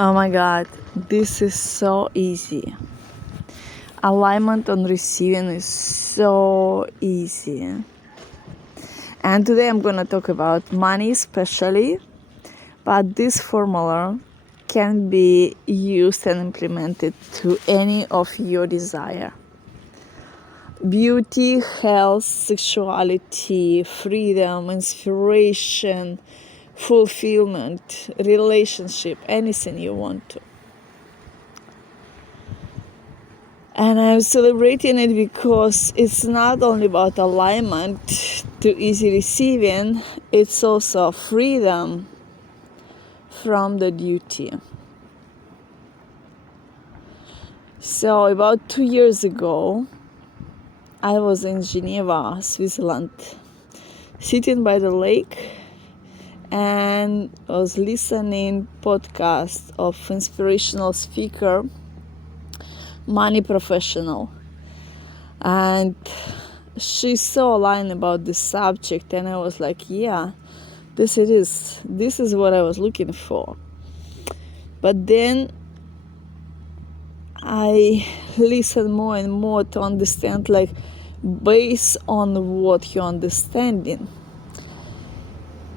Oh my god, this is so easy. Alignment on receiving is so easy. And today I'm gonna talk about money especially, but this formula can be used and implemented to any of your desire. Beauty, health, sexuality, freedom, inspiration, fulfillment, relationship, anything you want to. And I'm celebrating it because it's not only about alignment to easy receiving, it's also freedom from the duty. So about 2 years ago, I was in Geneva, Switzerland, sitting by the lake and was listening podcast of inspirational speaker, money professional. And she's so aligned about this subject, and I was like, yeah, this it is. This is what I was looking for. But then I listen more and more to understand, like, based on what you're understanding.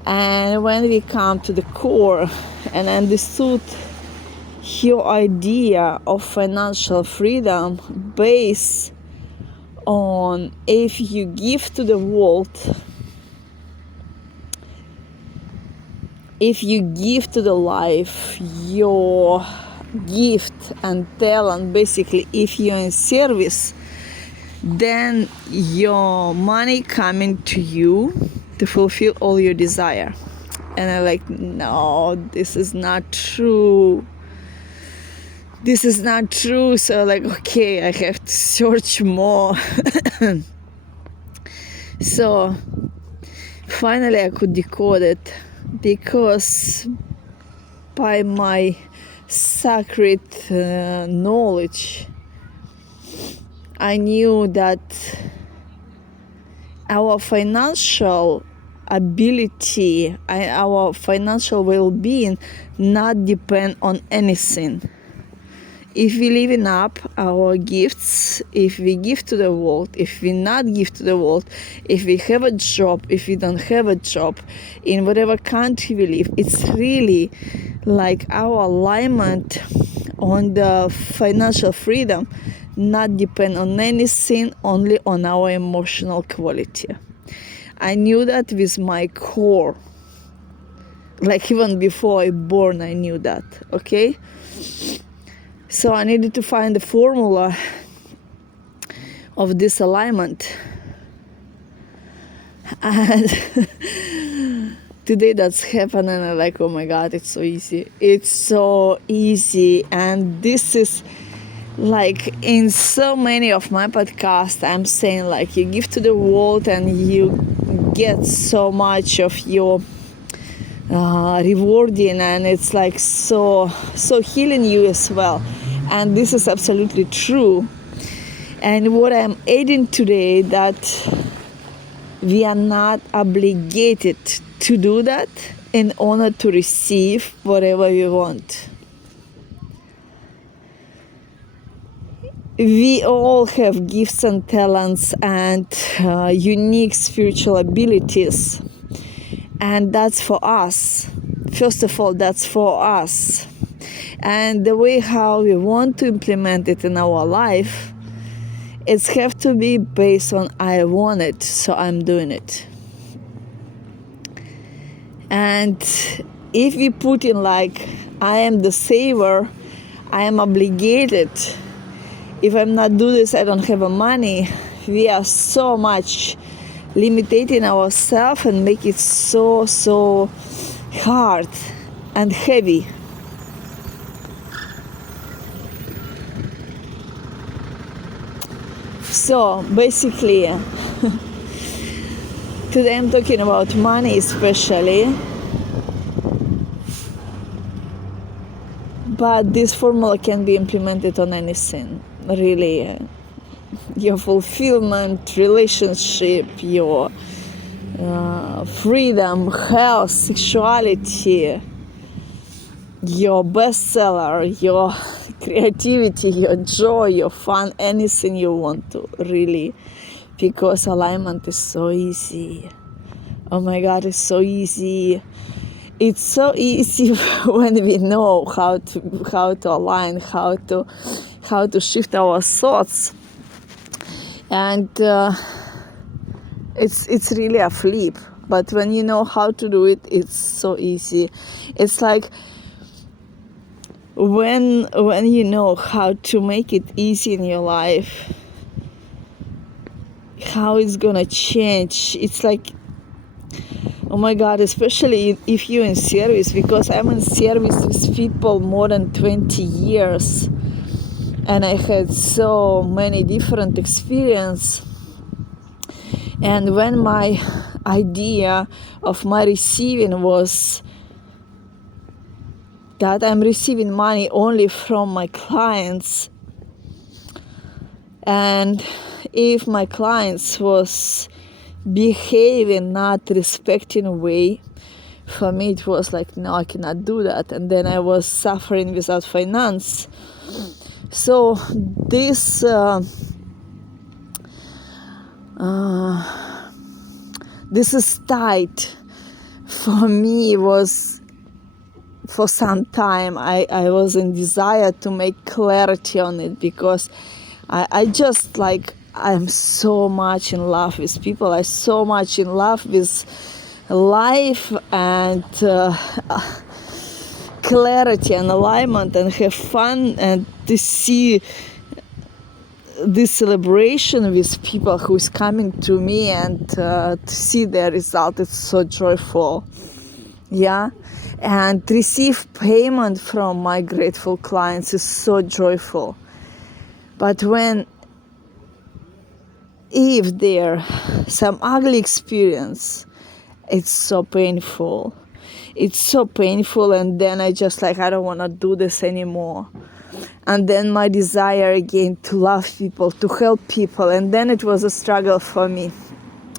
And when we come to the core and understood your idea of financial freedom based on if you give to the world, if you give to the life your gift and talent, basically if you're in service, then your money coming to you to fulfill all your desire. And I'm like, no, this is not true. This is not true. So like, okay, I have to search more. So finally I could decode it, because by my sacred knowledge, I knew that our financial ability, our financial well-being not depend on anything. If we living up our gifts, if we give to the world, if we not give to the world, if we have a job, if we don't have a job, in whatever country we live, it's really like our alignment on the financial freedom not depend on anything, only on our emotional quality. I knew that with my core. Like even before I born, I knew that, okay? So I needed to find the formula of this alignment. And today that's happened, and I'm like, oh my God, it's so easy. It's so easy. And this is like in so many of my podcasts, I'm saying like you give to the world and you get so much of your rewarding, and it's like so healing you as well. And this is absolutely true. And what I'm adding today, that we are not obligated to do that in order to receive whatever we want. We all have gifts and talents and unique spiritual abilities. And that's for us. First of all, that's for us. And the way how we want to implement it in our life, it's have to be based on I want it, so I'm doing it. And if we put in like I am the saver, I am obligated, if I'm not do this, I don't have a money, we are so much limiting ourselves and make it so hard and heavy. So basically, today I'm talking about money especially, but this formula can be implemented on anything, really. Your fulfillment, relationship, your freedom, health, sexuality, your bestseller, your creativity, your joy, your fun, anything you want to, really, because alignment is so easy. Oh my God, it's so easy. It's so easy when we know how to align, how to shift our thoughts, and it's really a flip. But when you know how to do it, it's so easy. It's like when you know how to make it easy in your life, how it's gonna change. It's like, oh my God, especially if you're in service, because I'm in service with people more than 20 years, and I had so many different experiences. And when my idea of my receiving was that I'm receiving money only from my clients, and if my clients was behaving not respecting way, for me it was like, no, I cannot do that. And then I was suffering without finance. So this this is tight for me. Was for some time I was in desire to make clarity on it, because I just like, I'm so much in love with people. I'm so much in love with life and clarity and alignment, and have fun, and to see this celebration with people who is coming to me, and to see their result. It's so joyful. Yeah. And receive payment from my grateful clients is so joyful. But if there some ugly experience, it's so painful. It's so painful, and then I just like, I don't want to do this anymore. And then my desire again to love people, to help people, and then it was a struggle for me.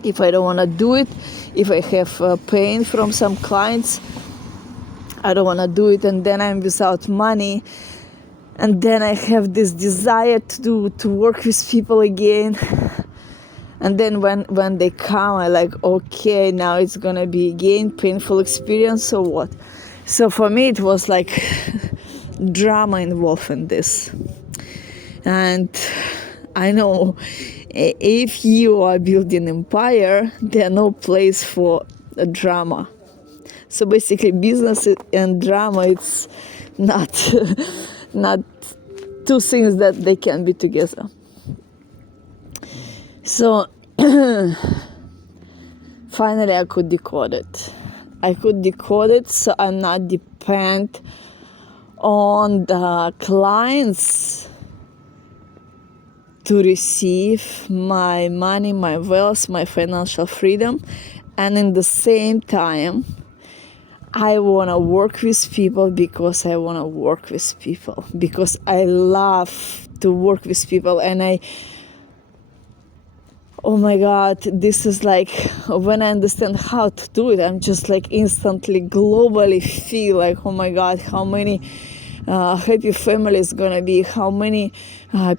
If I don't want to do it, if I have pain from some clients, I don't want to do it, and then I'm without money. And then I have this desire to work with people again. And then when they come, I like, okay, now it's going to be again painful experience or what? So for me, it was like drama involved in this. And I know if you are building empire, there's no place for a drama. So basically, business and drama, it's not two things that they can be together. So finally, I could decode it. So I'm not dependent on the clients to receive my money, my wealth, my financial freedom. And in the same time, I want to work with people because I want to work with people, because I love to work with people. And oh my God, this is like, when I understand how to do it, I'm just like instantly globally feel like, oh my God, how many happy families gonna be, how many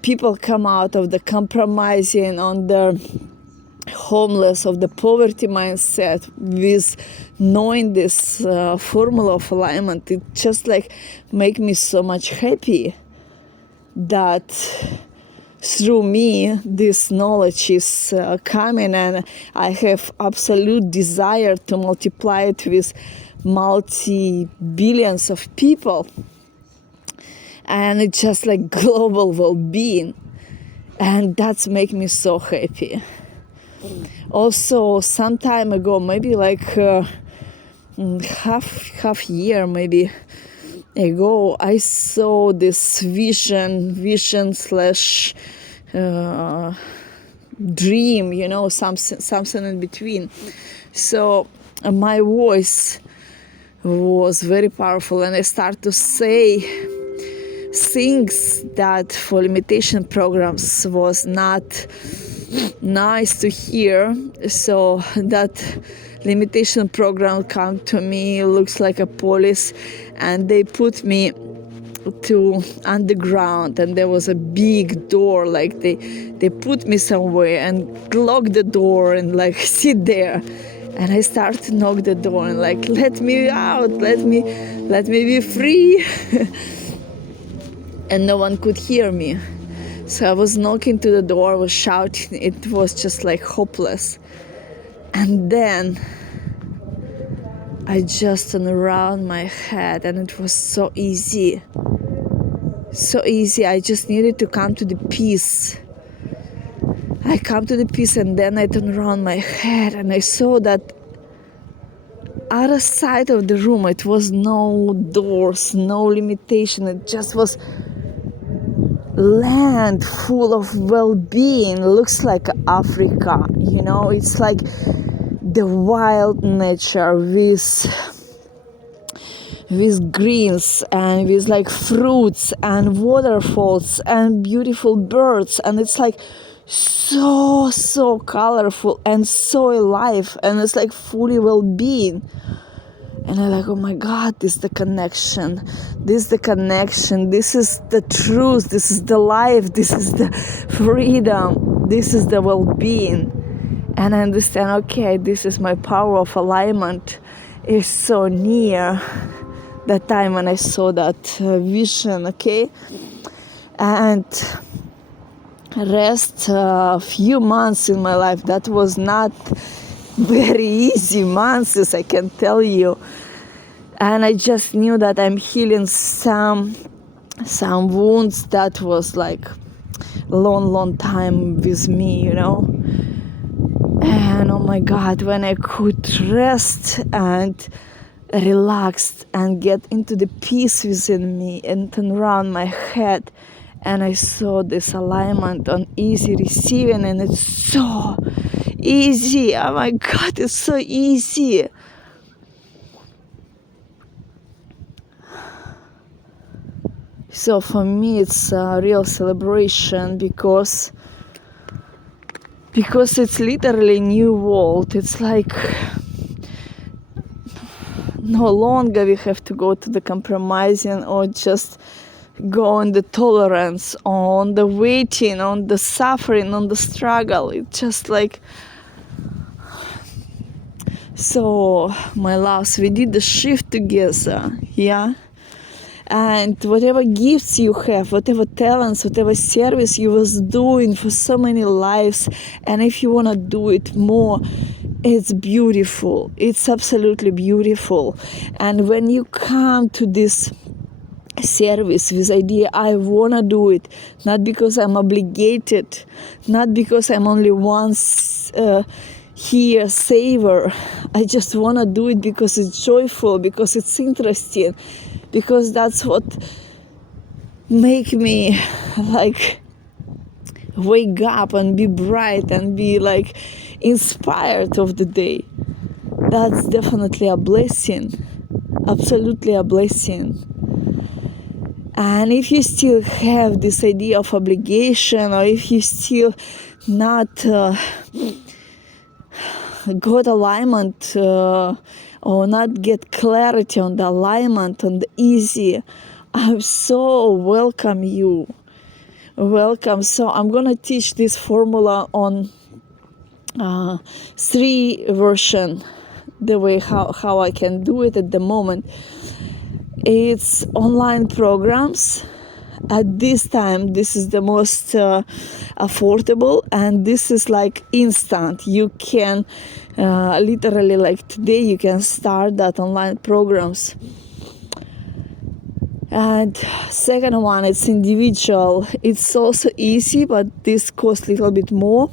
people come out of the compromising on the homeless, of the poverty mindset, with knowing this formula of alignment. It just like make me so much happy that through me this knowledge is coming, and I have absolute desire to multiply it with multi-billions of people. And it's just like global well-being, and that's make me so happy. Also, some time ago, maybe like half year maybe ago, I saw this vision slash dream, something in between. So my voice was very powerful, and I started to say things that for limitation programs was not nice to hear. So that limitation program come to me, looks like a police, and they put me to underground, and there was a big door, like they put me somewhere and lock the door and like sit there. And I start to knock the door and like, let me out, let me be free. And no one could hear me. So I was knocking to the door, I was shouting, it was just like hopeless. And then I just turned around my head, and it was so easy. So easy. I just needed to come to the peace. I come to the peace, and then I turned around my head, and I saw that other side of the room, it was no doors, no limitation. It just was land full of well-being. Looks like Africa, you know. It's like the wild nature with greens and with like fruits and waterfalls and beautiful birds, and it's like so colorful and so alive, and it's like fully well-being. And I'm like, oh my God, this is the connection, this is the truth, this is the life, this is the freedom, this is the well-being. And I understand, okay, this is my power of alignment is so near. That time when I saw that vision, okay? And rest a few months in my life, that was not very easy months, I can tell you. And I just knew that I'm healing some wounds that was like long time with me, you know. And oh my God, when I could rest and relaxed and get into the peace within me and turn around my head, and I saw this alignment on easy receiving, and it's so easy. Oh my God, it's so easy. So for me it's a real celebration because it's literally new world. It's like no longer we have to go to the compromising or just go on the tolerance, on the waiting, on the suffering, on the struggle. It's just like, so my loves, we did the shift together, yeah? And whatever gifts you have, whatever talents, whatever service you was doing for so many lives, and if you want to do it more, it's beautiful. It's absolutely beautiful. And when you come to this service with idea, I want to do it, not because I'm obligated, not because I'm only once here saver. I just want to do it because it's joyful, because it's interesting, because that's what make me like wake up and be bright and be like inspired of the day. That's definitely a blessing, absolutely a blessing. And if you still have this idea of obligation, or if you still not got alignment or not get clarity on the alignment, on the easy, I'm so welcome you. Welcome. So I'm going to teach this formula on 3 version, the way how I can do it at the moment. It's online programs. At this time, this is the most affordable, and this is like instant. You can literally, like today, you can start that online programs. And second one, it's individual. It's also easy, but this costs a little bit more.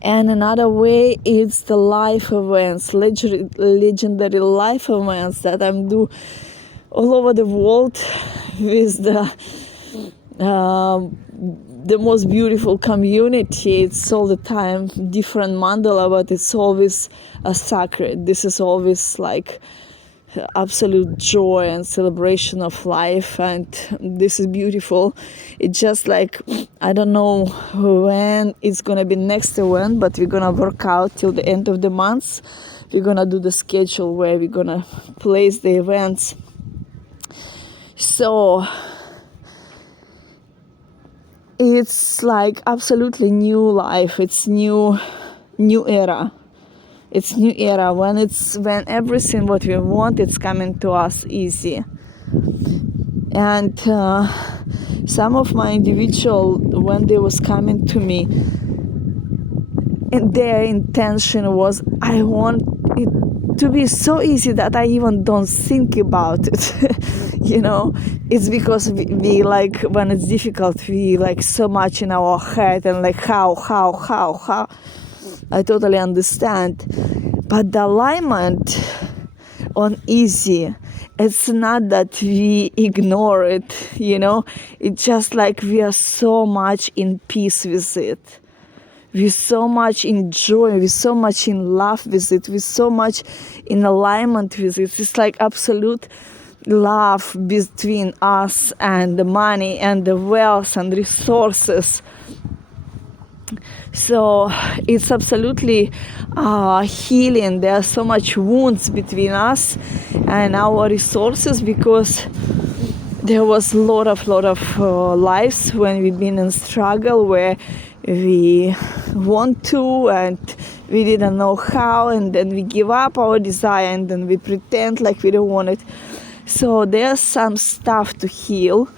And another way is the life events, legendary life events that I'm do all over the world with the most beautiful community. It's all the time different mandala, but it's always a sacred. This is always like absolute joy and celebration of life, and this is beautiful. It's just like, I don't know when it's gonna be next event, but we're gonna work out till the end of the month. We're gonna do the schedule where we're gonna place the events. So it's like absolutely new life. It's new era. It's new era when everything what we want, it's coming to us easy. And some of my individual, when they was coming to me, and their intention was, I want it to be so easy that I even don't think about it. It's because we like, when it's difficult, we like so much in our head and like how. I totally understand. But the alignment on easy, it's not that we ignore it, It's just like we are so much in peace with it. We're so much in joy, we're so much in love with it, we're so much in alignment with it. It's like absolute love between us and the money and the wealth and resources. So it's absolutely healing. There are so much wounds between us and our resources, because there was a lot of lives when we've been in struggle, where we want to and we didn't know how, and then we give up our desire, and then we pretend like we don't want it. So there's some stuff to heal,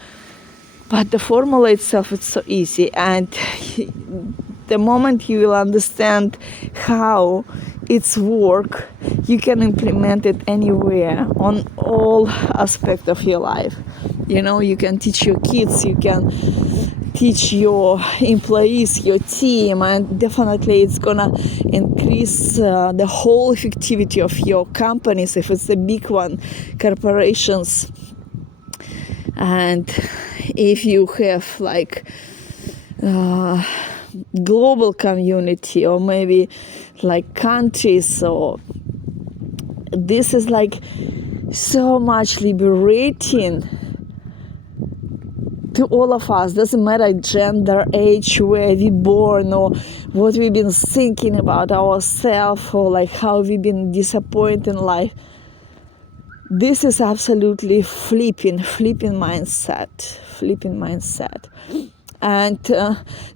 but the formula itself is so easy. And the moment you will understand how it's work, you can implement it anywhere, on all aspects of your life. You can teach your kids, you can teach your employees, your team, and definitely it's gonna increase the whole effectivity of your companies, if it's a big one, corporations. And if you have like global community, or maybe like countries, so this is like so much liberating to all of us. Doesn't matter gender, age, where we born, or what we've been thinking about ourselves, or like how we've been disappointed in life. This is absolutely flipping mindset. And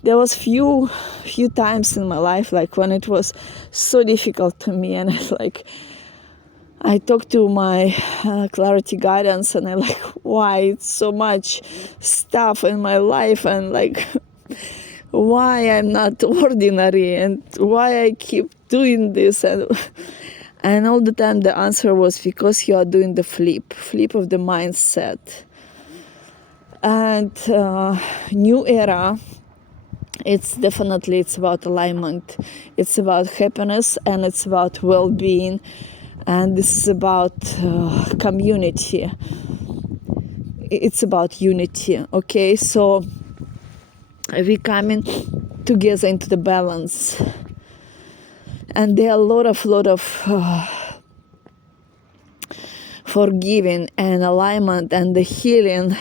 there was few times in my life, like when it was so difficult to me, and I talked to my clarity guidance, and I like, why it's so much stuff in my life, and like why I'm not ordinary, and why I keep doing this, and all the time the answer was, because you are doing the flip of the mindset. And new era, it's about alignment, it's about happiness, and it's about well-being, and this is about community, it's about unity. Okay, so we coming together into the balance, and there are a lot of forgiving and alignment and the healing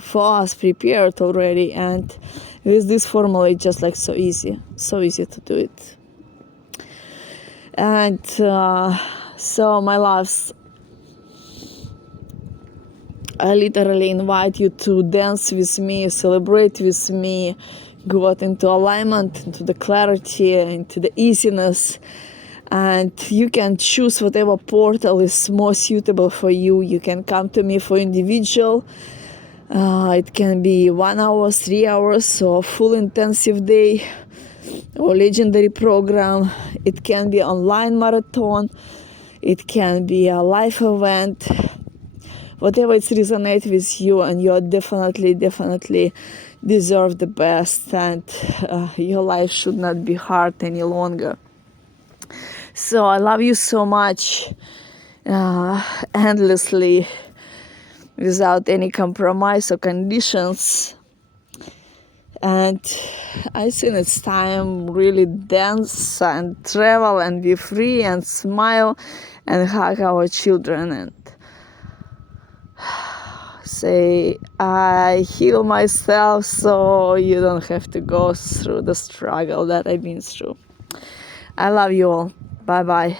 for us prepared already. And with this formula, it's just like so easy to do it. And so my loves, I literally invite you to dance with me, celebrate with me, go out into alignment, into the clarity, into the easiness. And you can choose whatever portal is more suitable for you. You can come to me for individual. It can be 1 hour, 3 hours, or full intensive day, or legendary program. It can be online marathon. It can be a live event. Whatever it resonates with you, and you are definitely deserve the best, and your life should not be hard any longer. So I love you so much, endlessly, without any compromise or conditions. And I think it's time really dance and travel and be free and smile and hug our children and say, I heal myself so you don't have to go through the struggle that I've been through. I love you all. Bye bye.